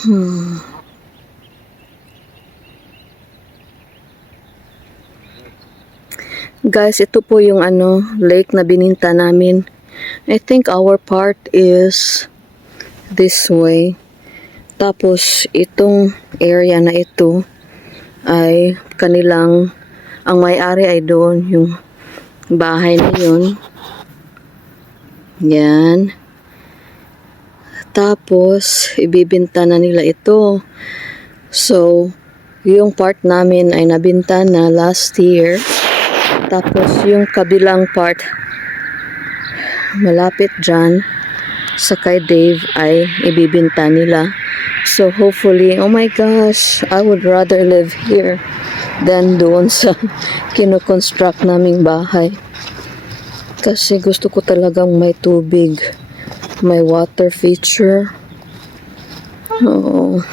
Hmm. Guys, ito po yung lake na bininta namin. I think our part is this way. Tapos itong area na ito ay kanilang, ang may-ari ay doon, yung bahay na yun. Yan. Tapos ibibinta na nila ito. So, yung part namin ay nabinta na last year. Tapos yung kabilang part malapit dyan sa kay Dave ay ibibinta nila. So hopefully, oh my gosh, I would rather live here than doon sa kinoconstruct naming bahay. Kasi gusto ko talagang may tubig, may water feature. Oh.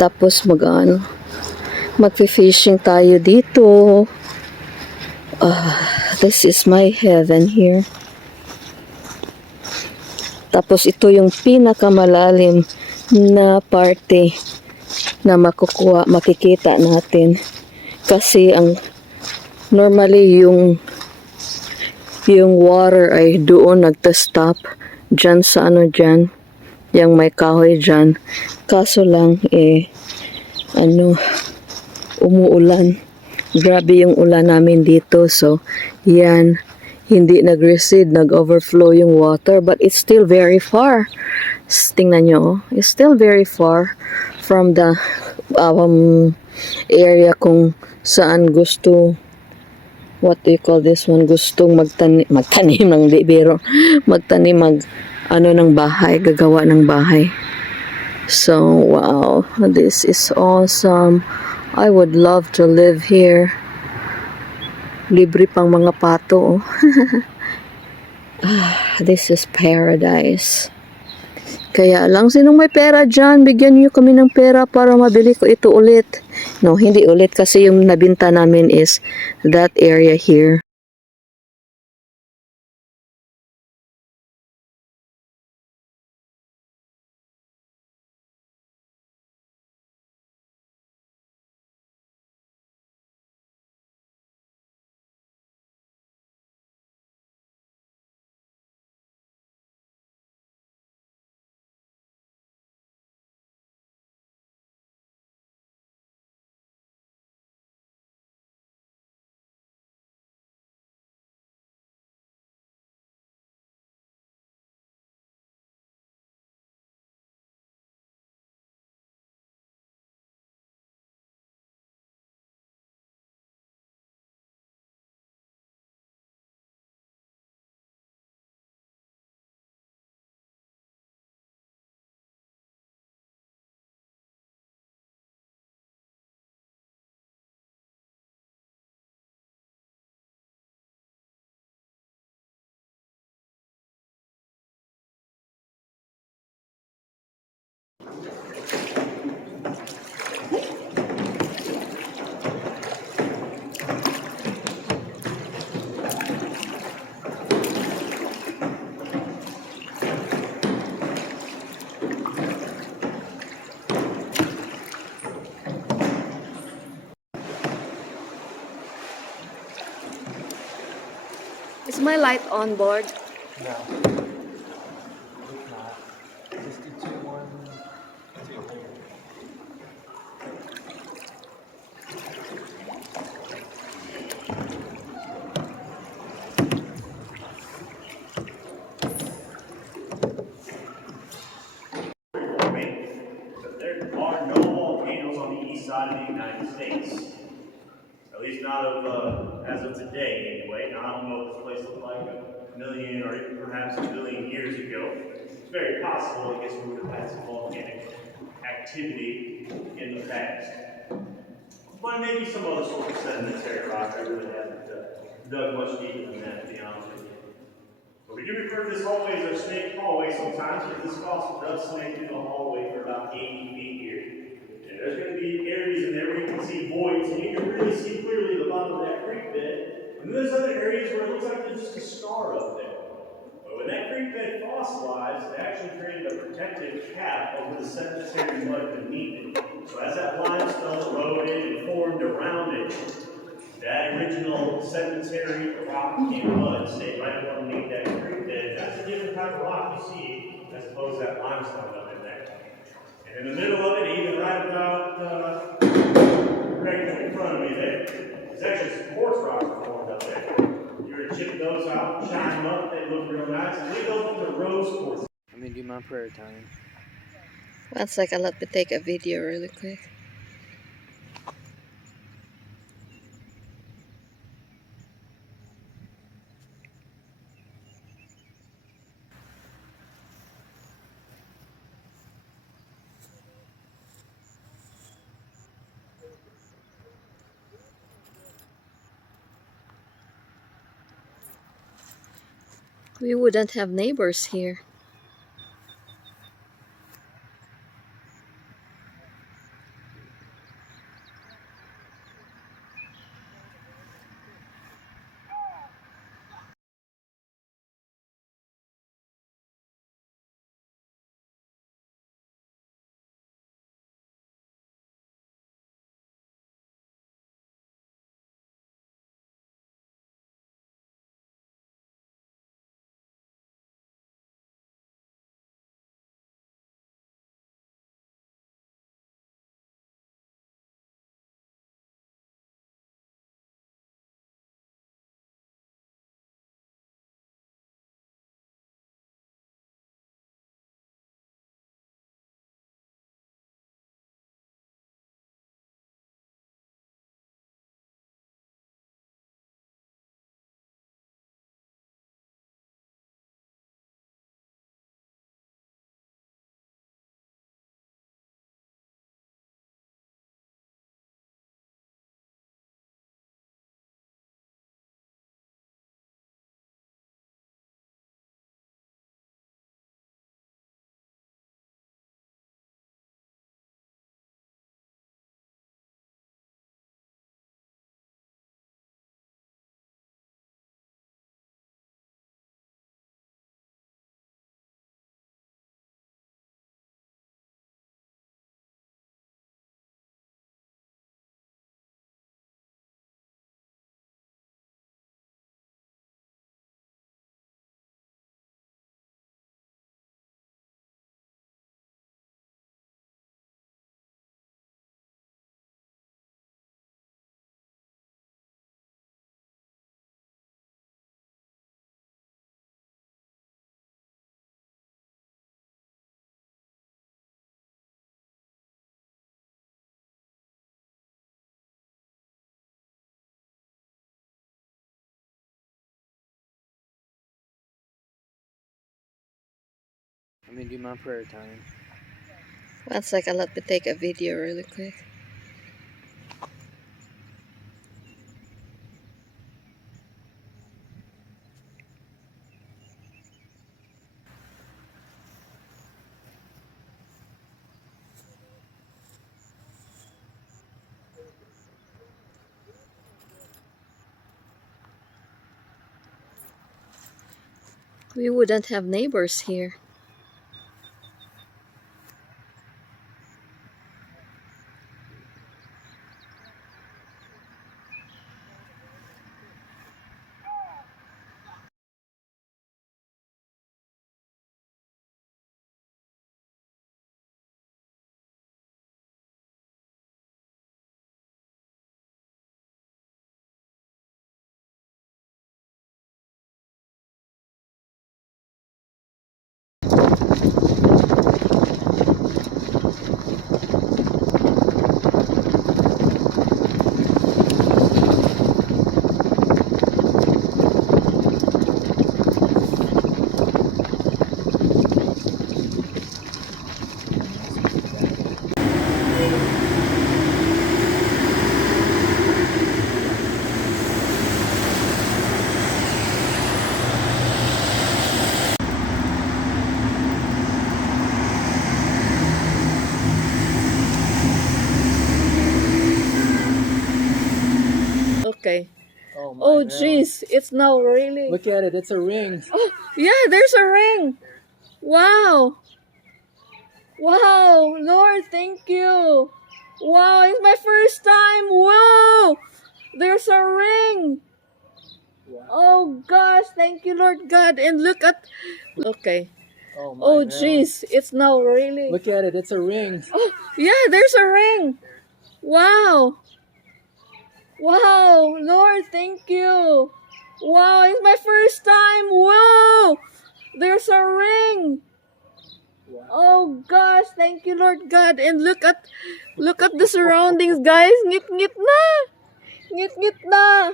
Tapos magfi-fishing tayo dito. This is my heaven here. Tapos ito yung pinakamalalim na parte na makikita natin. Kasi ang normally yung water ay doon nagta-stop dyan sa dyan, yung may kahoy dyan. Kaso lang umuulan. Grabe yung ulan namin dito. So, yan. Hindi nag-recede, nag-overflow yung water. But it's still very far. Tingnan nyo. It's still very far from the area kung saan gusto, what do you call this one? Gustong magtanim ng libero. Magtanim, ng bahay. Gagawa ng bahay. So, wow. This is awesome. I would love to live here. Libre pang mga pato. This is paradise. Kaya lang, sinong may pera dyan, bigyan niyo kami ng pera para mabili ko ito ulit. No, hindi ulit kasi yung nabinta namin is that area here. Is my light on board? No. It's not. Just do 2, 1, 2. There are no volcanoes on the east side of the United States. At least not as of today, anyway. Now, I don't know what this place looked like a million or even perhaps a billion years ago. It's very possible, I guess, we would have had some volcanic activity in the past. But maybe some other sort of sedimentary rock. I really haven't dug much deeper than that, to be honest with you. But we do refer to this hallway as a snake hallway sometimes, because this fossil does snake through the hallway for about 80 feet here. And there's going to be areas in there where you can see voids, and you can really see clearly the bottom of that creek bed. And then there's other areas where it looks like there's just a scar up there. But when that creek bed fossilized, it actually created a protective cap over the sedimentary mud beneath it. So as that limestone eroded and formed around it, that original sedimentary rock and mud stayed right underneath that creek bed. That's a different type of rock you see as opposed to that limestone up in there. And in the middle of it, even right about right in front of me there, there's actually some quartz rocks that formed up there. You're to chip those out, shine them up, they look real nice, and leave those with the rose quartz. I'm gonna do my prayer time. One second, let me take a video really quick. We wouldn't have neighbors here. I'm gonna do my prayer time. One second, let me take a video really quick. We wouldn't have neighbors here. Okay. Oh my Oh, God. jeez, it's now really. Look at it, it's a ring. Oh, yeah, there's a ring. Wow. Wow, Lord, thank you. Wow, it's my first time. Wow, there's a ring. Oh gosh, thank you, Lord God. And look at, okay. Oh my Oh God. jeez, it's now really. Look at it, it's a ring. Oh, yeah, there's a ring. Wow. Wow, Lord, thank you. Wow, it's my first time. Wow, there's a ring. Oh gosh, thank you, Lord God. And look at the surroundings, guys. Ngit-ngit na. Ngit-ngit na.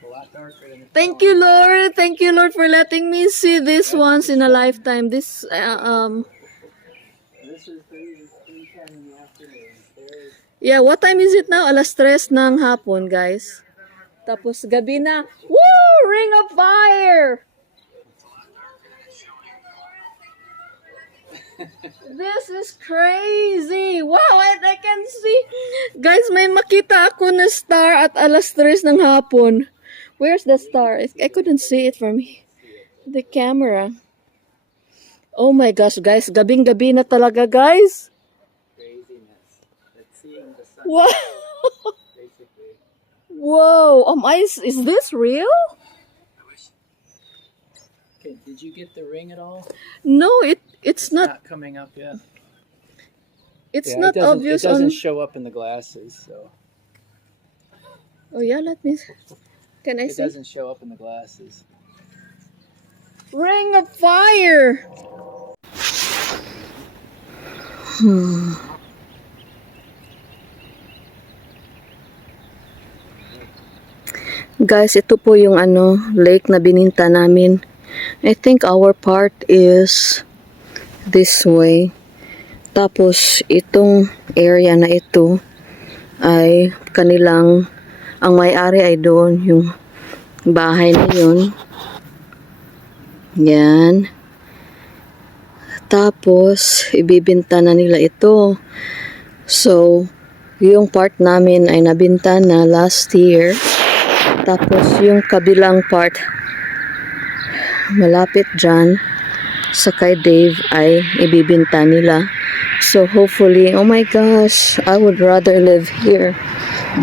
A lot darker than it Thank you, Lord. Thank you, Lord, for letting me see this once in a lifetime. This is 3:10 in the afternoon. There's Yeah, what time is it now? 3:00 ng hapon, guys. Tapos gabi na. Woo! Ring of fire! This is crazy! Wow, I can see. Guys, may makita ako na star at 3:00 ng hapon. Where's the star? I couldn't see it from the camera. Oh my gosh, guys. Gabing-gabi na talaga, guys. craziness. Let's seeing the sun, Wow! basically. Whoa! Is this real? Okay, did you get the ring at all? No, it's not. Coming up yet. It's Yeah, not obvious It doesn't on. show up in the glasses, so Oh yeah, let me. Can I it see? doesn't show up in the glasses. Ring of fire. Guys, ito po yung lake na bininta namin. I think our part is this way. Tapos itong area na ito ay kanilang, ang may-ari ay doon, yung bahay na yun. Yan. Tapos ibibenta na nila ito. So, yung part namin ay nabinta na last year. Tapos yung kabilang part malapit dyan sa kay Dave ay ibibinta nila. So hopefully, oh my gosh, I would rather live here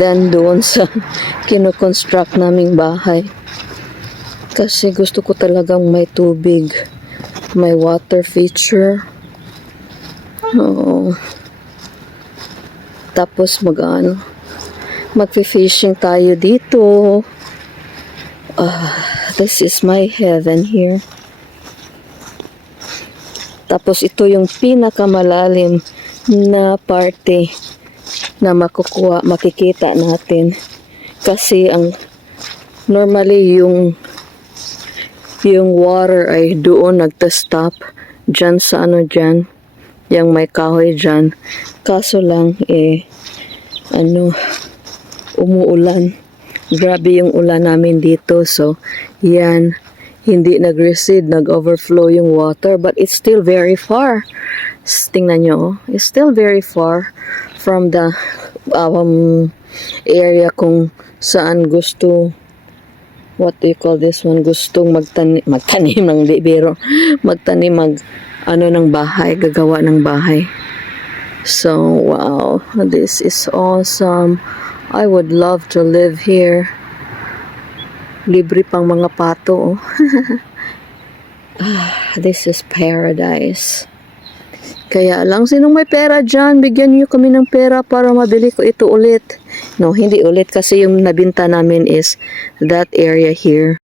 than doon sa kinoconstruct naming bahay. Kasi gusto ko talagang may tubig, may water feature. Oo. Tapos magfi-fishing tayo dito. This is my heaven here. Tapos ito yung pinakamalalim na parte na makikita natin. Kasi ang normally yung water ay doon nagta-stop dyan sa dyan, yung may kahoy dyan. Kaso lang umuulan. Grabe yung ulan namin dito. So yan, hindi nag-recede, nag-overflow yung water, but it's still very far. Tingnan nyo, it's still very far from the area kung saan gusto, what do you call this one, gustong magtanim ng libero, magtanim ng bahay, gagawa ng bahay. So, wow, this is awesome. I would love to live here. Libre pang mga pato. This is paradise. Kaya lang, sinong may pera dyan, bigyan niyo kami ng pera para mabili ko ito ulit. No, hindi ulit kasi yung nabinta namin is that area here.